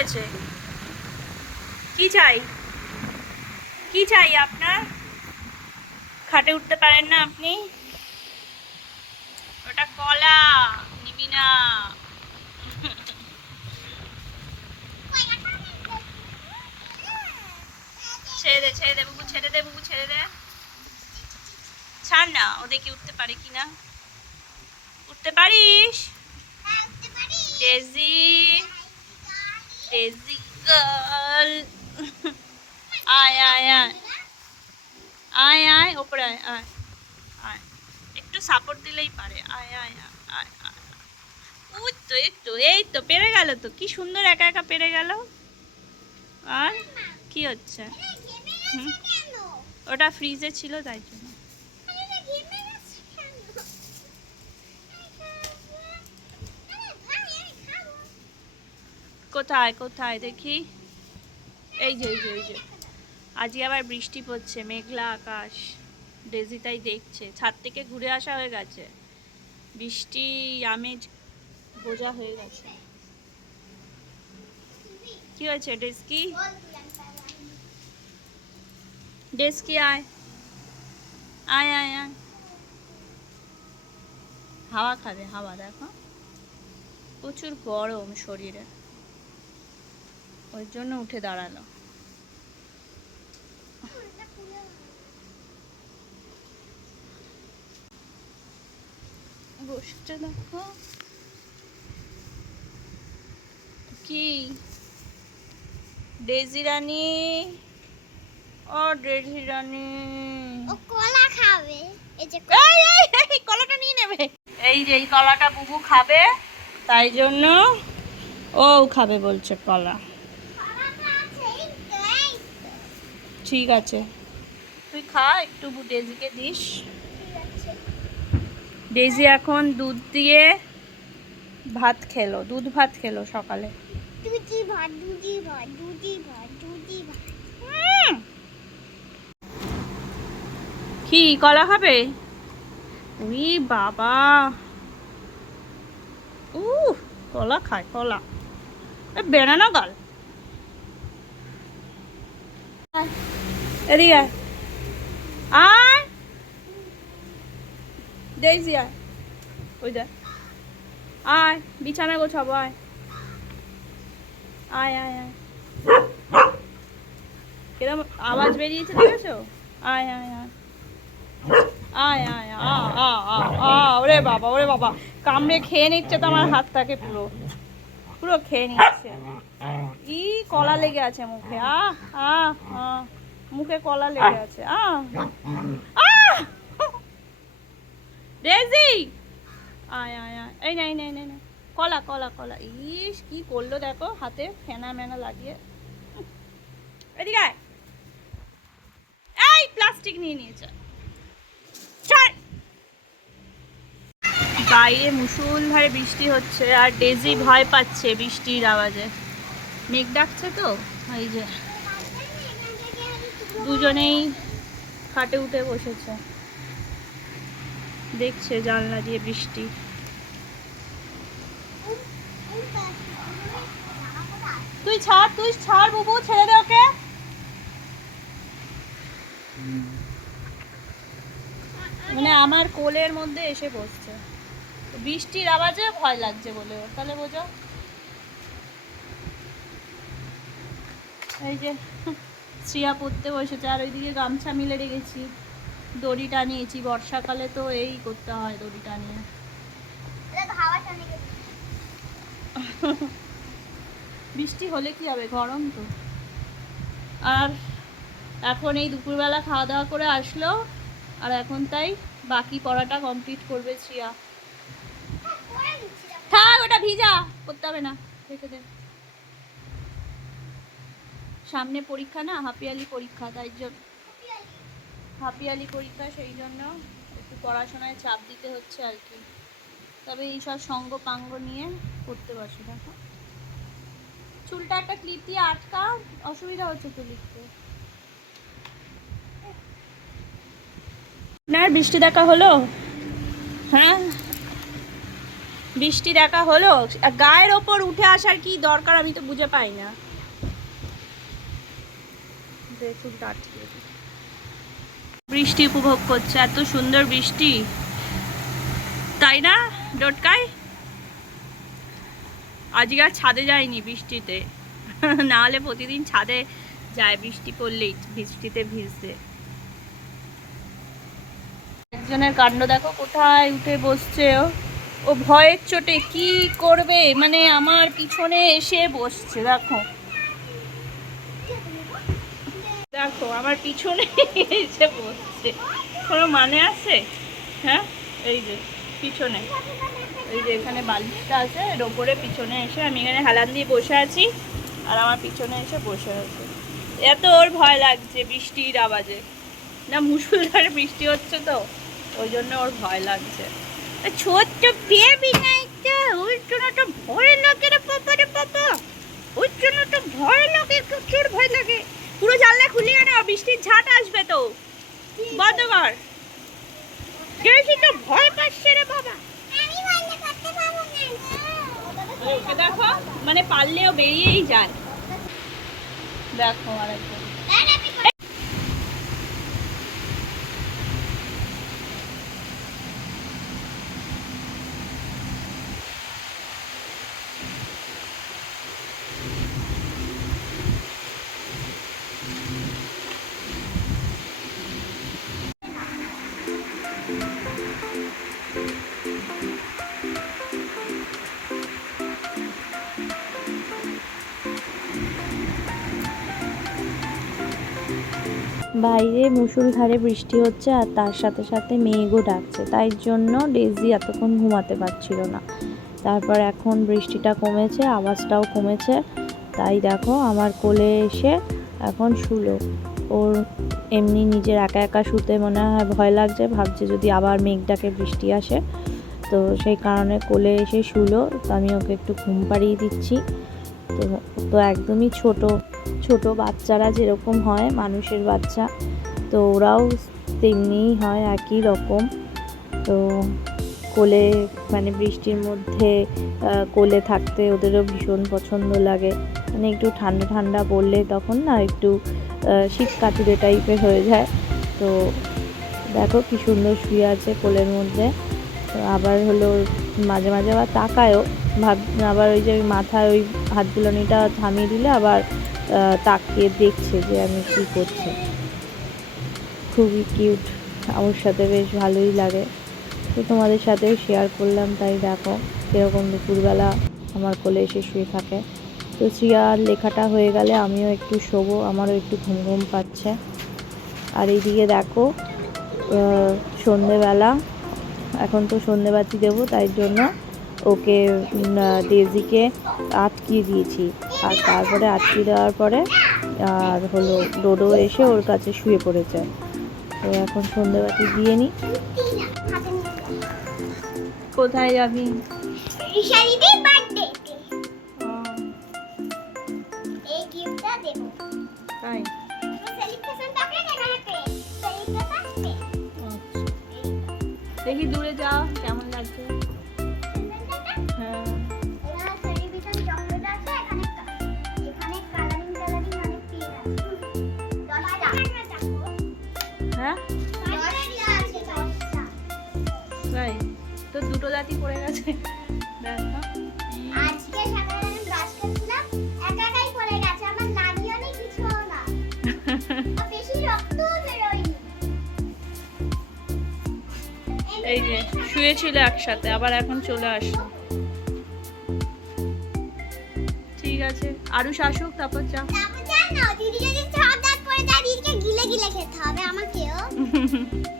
হয়েছে কি চাই? কি চাই আপনার? খাটে উঠতে পারেন না আপনি? ওটা কলা নিবি না। ছেড়ে দে ছেড়ে দে বুবু ছেড়ে দে বুবু ছেড়ে দে। ছাড় না ও দেখি উঠতে পারে কিনা উঠতে পারিস? ডেজি। ডেজি গার্ল আয় আয় আয় আয় আয় ওপরে আয় আয় আয় একটু সাপোর্ট দিলেই পারে। আয় আয় আয় আয় ওই তো একটু এই তো, পেরে গেল তো। কি সুন্দর একা একা পেরে গেল। আর কি হচ্ছে? ওটা ফ্রিজে ছিল, তাই জন্য। কোথায় কোথায়? দেখি। এই যে এই যে এই যে। আজকে আবার বৃষ্টি পড়ছে, মেঘলা আকাশ। ডেজি তাই দেখছে। ছাদ থেকে ঘুরে আসা হয়ে গেছে। বৃষ্টি, আমেজ বোঝা হয়ে গেছে। কি হয়েছে, ডেস্কি? ডেস্কি আয়। আয় আয় আয়। হাওয়া খাবে, হাওয়া দেখো। প্রচুর গরম শরীরে। ওই জন্য উঠে দাঁড়াল। বসতে দেখো। কি? ডেজি রানী? ও ডেজি রানী। ও কলা খাবে। এই যে এই, কলাটা নিয়ে নেবে। এই যে এই কলাটা বুবু খাবে তাই জন্য ও খাবে বলছে কলা কলাটা আছে এই তো, এই তো। ঠিক আছে। তুই খা একটু ডেজিকে দিস। ঠিক ডেজি এখন দুধ দিয়ে ভাত খেলো দুধ ভাত খেলো সকালে। দুধি ভাত দুধি ভাত দুধি ভাত দুধি ভাত। কি কলা খাবে? উই বাবা। উ কলা খায় কলা। এ বেড়ানো গাল। এদিকে আয়। ডেইজি আয় ওই আয় বিছানা গোছাবো আয় আয় আয় আয় কিরম আওয়াজ বেরিয়েছে দেখেছ আয় আয় আয় আয় আয় আ আ ওরে বাবা ওরে বাবা কামড়ে খেয়ে নিচ্ছে তো আমার হাতটাকে পুরো পুরো খেয়ে নিচ্ছে ই কলা লেগে আছে মুখে আ আ আ মুখে কলা লেগে আছে। ডেজি। আয় আয় আয়। এই নাই নাই নাই নাই কলা কলা কলা। ইস কি করল দেখো হাতে ফেনা মেনা লাগিয়ে। এদিকে। এই প্লাস্টিক নিয়ে নিয়েছে। বাইরে মুসুলধারে বৃষ্টি হচ্ছে আর ডেজি ভয় পাচ্ছে বৃষ্টির আওয়াজে। মেঘ ডাকছে তো এই যে। দুজনেই খাটে উঠে বসেছে। দেখছে জানলা দিয়ে বৃষ্টি। তুই ছাড় তুই ছাড় বুবু, ছেড়ে দে ওকে। মানে আমার কোলের মধ্যে এসে বসছে। বৃষ্টির আওয়াজে ভয় লাগছে বলে তাহলে বোঝো। এই যে শ্রিয়া পড়তে বসেছে আর ওইদিকে গামছা মিলে রেখেছি। দড়ি টানিয়েছি বর্ষাকালে তো এই করতে হয় দড়ি টানিয়ে। বৃষ্টি হলে কি হবে? গরম তো। আর এখন এই দুপুরবেলা খাওয়া দাওয়া করে আসলো আর এখন তাই বাকি পড়াটা কমপ্লিট করবে শ্রিয়া। থাক ওটা ভিজা করতে হবে না রেখে দে। সামনে পরীক্ষা না, হাফিয়ালি পরীক্ষা, তাই জন্য। হাফিয়ালি পরীক্ষা, সেই জন্য একটু পড়াশোনায় চাপ দিতে হচ্ছে আর কি। তবে এইসব সঙ্গ পাঙ্গ নিয়ে করতে বসে দেখো। চুলটা একটা ক্লিপ দিয়ে আটকা অসুবিধা হচ্ছে তো লিখতে। না বৃষ্টি দেখা হলো? হ্যাঁ? বৃষ্টি দেখা হলো? গায়ের ওপর উঠে আসার কি দরকার আমি তো বুঝে পাই না। দেখুন দাঁড়িয়ে বৃষ্টি উপভোগ করছে, এত সুন্দর বৃষ্টি। তাই না, ডটকাই? আজকে আর ছাদে যায়নি বৃষ্টিতে। না হলে প্রতিদিন ছাদে যায় বৃষ্টি পড়লেই, বৃষ্টিতে ভিজতে। একজনের কাণ্ড দেখো, কোথায় উঠে বসছে ও। ও ভয়ের চোটে কি করবে? মানে আমার পিছনে এসে বসছে, দেখো। দেখো, আমার পিছনে এসে বসছে। কোনো মানে আছে? হ্যাঁ? এই যে, পিছনে। এই যে এখানে বালিশটা আছে, এর ওপরে পিছনে এসে আমি এখানে হেলান দিয়ে বসে আছি, আর আমার পিছনে এসে বসে আছে। এত ওর ভয় লাগছে বৃষ্টির আওয়াজে। না, মুসুলধারে বৃষ্টি হচ্ছে তো, ওই জন্য ওর ভয় লাগছে। ছোট্ট বেবি নাই তো ওর জন্য তো ভয় লাগে রে পাপা রে পাপা। ওর জন্য তো ভয় লাগে, প্রচুর ভয় লাগে। পুরো জানলা খুলিয়ে না বৃষ্টির ঝাট আসবে তো। বন্ধ কর গেছি তো ভয় পাচ্ছে রে বাবা। দেখো মানে পারলেও বেরিয়েই যায়। দেখো আরেকজন বাইরে মুষলধারে বৃষ্টি হচ্ছে আর তার সাথে সাথে মেঘও ডাকছে। তাই জন্য ডেজি এতক্ষণ ঘুমাতে পারছিল না। তারপর এখন বৃষ্টিটা কমেছে, আওয়াজটাও কমেছে। তাই দেখো আমার কোলে এসে এখন শুলো। ওর এমনি নিজের একা একা শুতে মনে হয় ভয় লাগছে। ভাবছে যদি আবার মেঘ ডাকে বৃষ্টি আসে। তো সেই কারণে কোলে এসে শুলো। তো আমি ওকে একটু ঘুম পাড়িয়ে দিচ্ছি। তো তো একদমই ছোট। ছোট বাচ্চারা যেরকম হয়, মানুষের বাচ্চা। তো ওরাও তেমনিই হয় একই রকম। তো কোলে মানে বৃষ্টির মধ্যে কোলে থাকতে ওদেরও ভীষণ পছন্দ লাগে। মানে একটু ঠান্ডা ঠান্ডা পড়লে তখন না একটু শীত কাতুরে টাইপের হয়ে যায়। তো দেখো কি সুন্দর শুয়ে আছে কোলের মধ্যে। আবার হলো মাঝে মাঝে আবার তাকায়ও। ভাব, আবার ওই যে মাথায় ওই হাত বুলানিটা থামিয়ে দিলে আবার তাকিয়ে দেখছে যে আমি কী করছি। খুবই কিউট আমার সাথে বেশ ভালোই লাগে। তো তোমাদের সাথেও শেয়ার করলাম, তাই দেখো কীরকম দুপুরবেলা আমার কোলে এসে শুয়ে থাকে। তো শ্রিয়ার লেখাটা হয়ে গেলে আমিও একটু শোবো, আমারও একটু ঘুম ঘুম পাচ্ছে। আর এইদিকে দেখো সন্ধেবেলা, এখন তো সন্ধেবাতি দেবো, তাই জন্য ওকে ডেজিকে আটকিয়ে দিয়েছি। আর তারপরে আটকিয়ে দেওয়ার পরে আর হলো ডোডো এসে ওর কাছে শুয়ে পড়েছে। তো এখন সন্ধেবাতি দিয়ে নিয়ে কোথায় যাবি? তাই? না আসবে দেখি দূরে যাও কেমন লাগছে? হ্যাঁ তাই তো দুটো জাতি পড়ে গেছে। দেখ হ্যাঁ। আজকে সকালে আমি ব্রাশ করছিলাম একা একাই পড়ে গেছে আমার লাগিও নেই কিছু না। বেশি রক্তও বেরোয়নি। এই যে শুয়েছিল একসাথে আবার এখন চলে আসলো। ঠিক আছে আরু শাসুক তারপর না দিদি গিলে গিলে খেতে হবে আমাকেও।